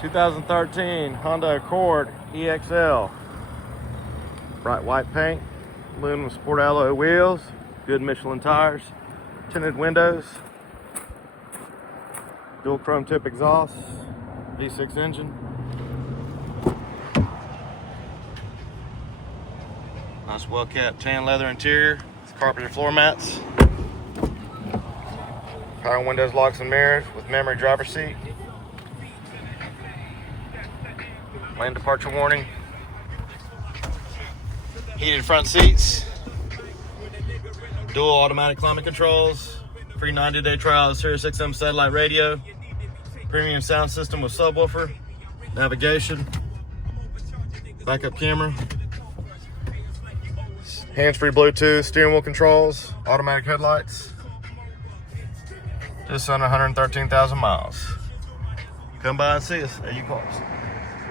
2013 Honda Accord EXL. Bright white paint, aluminum sport alloy wheels, good Michelin tires, tinted windows, dual chrome tip exhaust, V6 engine. Nice well-kept tan leather interior, carpeted floor mats, power windows, locks and mirrors with memory driver seat, lane departure warning, heated front seats, dual automatic climate controls, free 90-day trial of Sirius XM satellite radio, premium sound system with subwoofer, navigation, backup camera, hands-free Bluetooth, steering wheel controls, automatic headlights. Just under 113,000 miles. Come by and see us at U-Cars.